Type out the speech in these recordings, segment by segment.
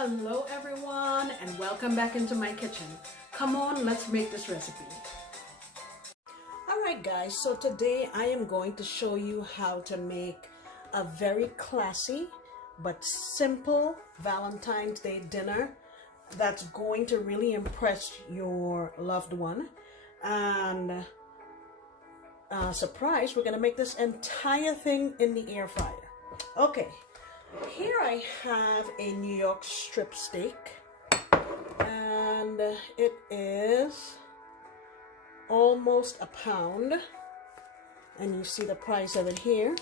Hello everyone and welcome back into my kitchen. Come on, let's make this recipe. Alright guys, so today I am going to show you how to make a very classy but simple Valentine's Day dinner that's going to really impress your loved one. And surprise, we're going to make this entire thing in the air fryer. Okay. Here I have a New York strip steak, and it is almost a pound, and you see the price of it here.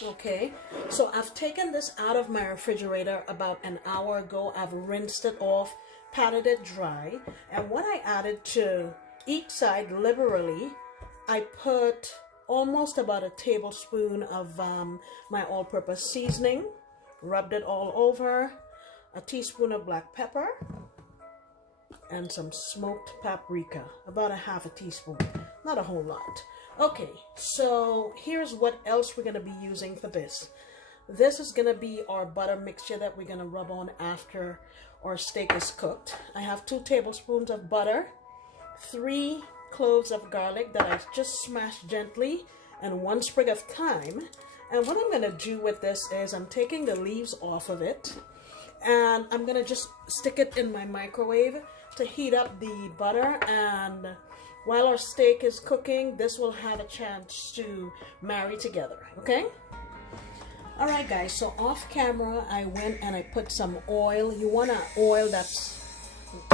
Okay, so I've taken this out of my refrigerator about an hour ago. I've rinsed it off, patted it dry, and what I added to each side liberally, I put almost about a tablespoon of my all-purpose seasoning, rubbed it all over, a teaspoon of black pepper, and some smoked paprika, about a half a teaspoon, not a whole lot. Okay, so here's what else we're going to be using for this. This is going to be our butter mixture that we're going to rub on after our steak is cooked. I have 2 tablespoons of butter, 3 cloves of garlic that I just smashed gently, and 1 sprig of thyme. And what I'm going to do with this is I'm taking the leaves off of it, and I'm going to just stick it in my microwave to heat up the butter, and while our steak is cooking, this will have a chance to marry together. Okay? Alright guys, so off camera I went and I put some oil. You want an oil that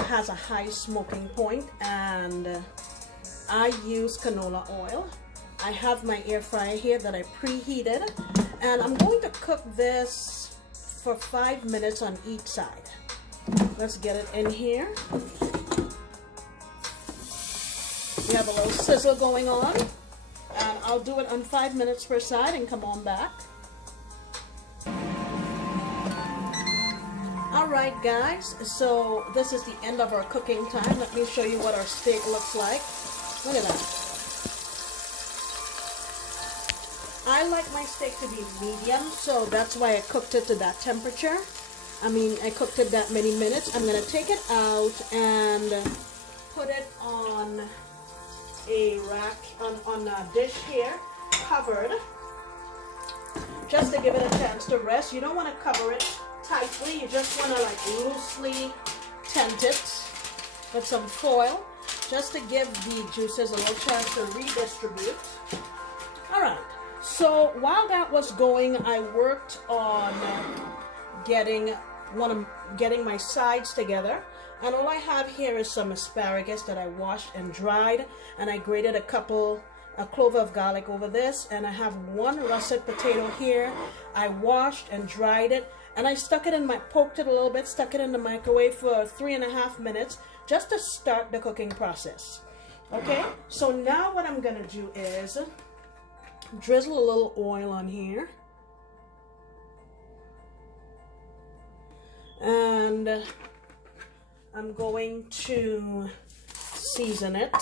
has a high smoking point, and I use canola oil. I have my air fryer here that I preheated, and I'm going to cook this for 5 minutes on each side. Let's get it in here. We have a little sizzle going on, and I'll do it on 5 minutes per side and come on back. Alright guys, so this is the end of our cooking time. Let me show you what our steak looks like. Look at that. I like my steak to be medium, so that's why I cooked it to that temperature. I cooked it that many minutes. I'm going to take it out and put it on a rack, on a dish here, covered, just to give it a chance to rest. You don't want to cover it tightly. You just want to like loosely tent it with some foil, just to give the juices a little chance to redistribute. Alright, so while that was going, I worked on getting my sides together. And all I have here is some asparagus that I washed and dried, and I grated a clove of garlic over this, and I have 1 russet potato here. I washed and dried it, and I poked it a little bit, stuck it in the microwave for 3.5 minutes, just to start the cooking process. Okay, so now what I'm gonna do is drizzle a little oil on here, and I'm going to season it.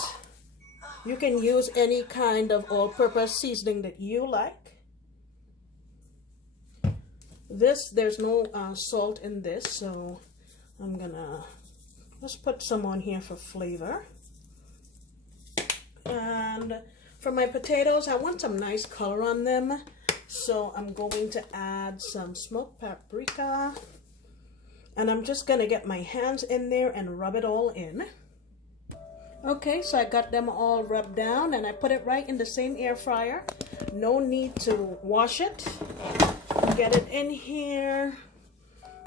You can use any kind of all-purpose seasoning that you like. There's no salt in this, so I'm gonna just put some on here for flavor. And for my potatoes, I want some nice color on them, so I'm going to add some smoked paprika, and I'm just gonna get my hands in there and rub it all in. Okay, so I got them all rubbed down, and I put it right in the same air fryer. No need to wash it. Get it in here,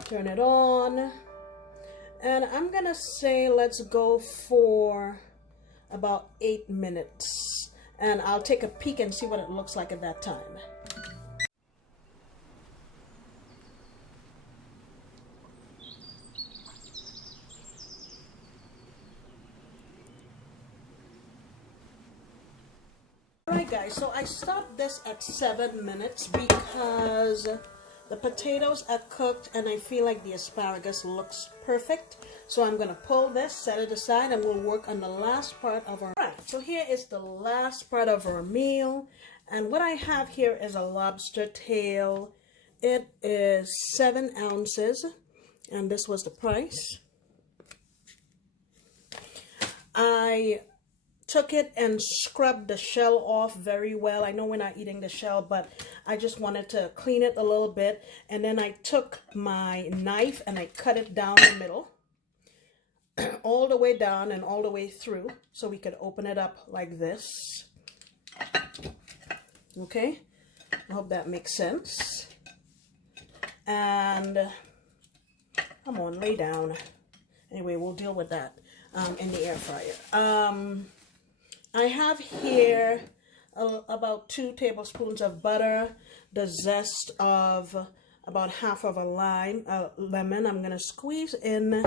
turn it on, and I'm gonna say let's go for about 8 minutes, and I'll take a peek and see what it looks like at that time. Alright guys, so I stopped this at 7 minutes because the potatoes are cooked and I feel like the asparagus looks perfect. So I'm going to pull this, set it aside, and we'll work on the last part of our... Alright, so here is the last part of our meal. And what I have here is a lobster tail It is 7 ounces, and this was the price. I took it and scrubbed the shell off very well. I know we're not eating the shell, but I just wanted to clean it a little bit. And then I took my knife and I cut it down the middle, all the way down and all the way through, so we could open it up like this. Okay, I hope that makes sense. And come on, lay down. Anyway, we'll deal with that in the air fryer. I have here about 2 tablespoons of butter, the zest of about half of a lemon. I'm going to squeeze in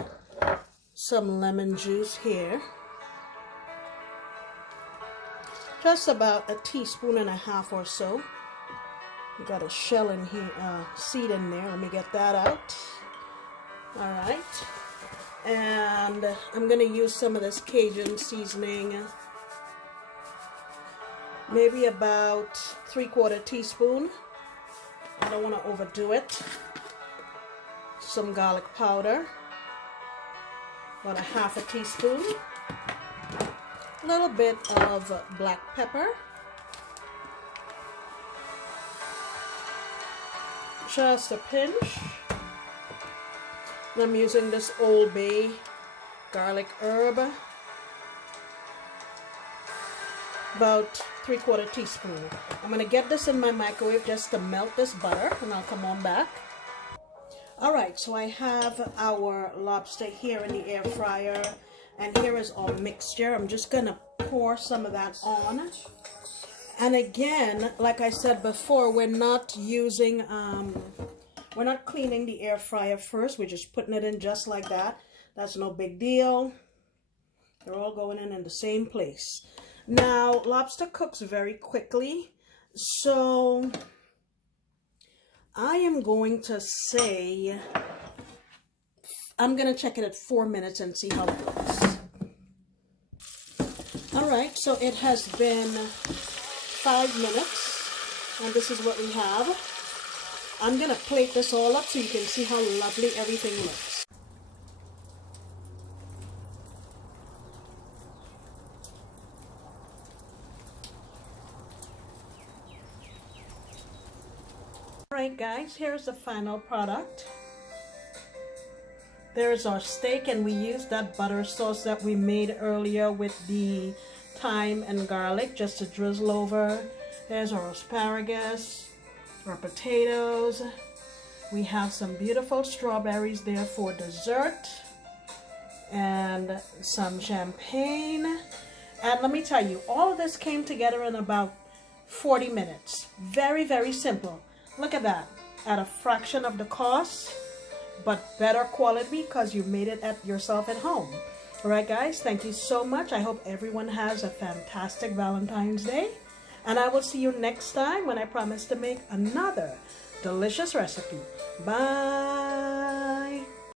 some lemon juice here. Just about a teaspoon and a half or so. We got a shell in here, seed in there. Let me get that out. All right. And I'm going to use some of this Cajun seasoning. Maybe about 3/4 teaspoon. I don't want to overdo it. Some garlic powder. About a half a teaspoon. A little bit of black pepper. Just a pinch. And I'm using this Old Bay garlic herb. About 3/4 teaspoon. I'm going to get this in my microwave just to melt this butter, and I'll come on back. Alright, so I have our lobster here in the air fryer, and here is our mixture. I'm just going to pour some of that on. And again, like I said before, we're not using, we're not cleaning the air fryer first. We're just putting it in just like that. That's no big deal. They're all going in the same place. Now, lobster cooks very quickly, so I am going to say, I'm going to check it at 4 minutes and see how it looks. Alright, so it has been 5 minutes, and this is what we have. I'm going to plate this all up so you can see how lovely everything looks. Alright guys, here's the final product. There's our steak, and we used that butter sauce that we made earlier with the thyme and garlic just to drizzle over. There's our asparagus, our potatoes. We have some beautiful strawberries there for dessert, and some champagne. And let me tell you, all of this came together in about 40 minutes. Very, very simple. Look at that, at a fraction of the cost, but better quality because you made it yourself at home. All right, guys, thank you so much. I hope everyone has a fantastic Valentine's Day, and I will see you next time when I promise to make another delicious recipe. Bye.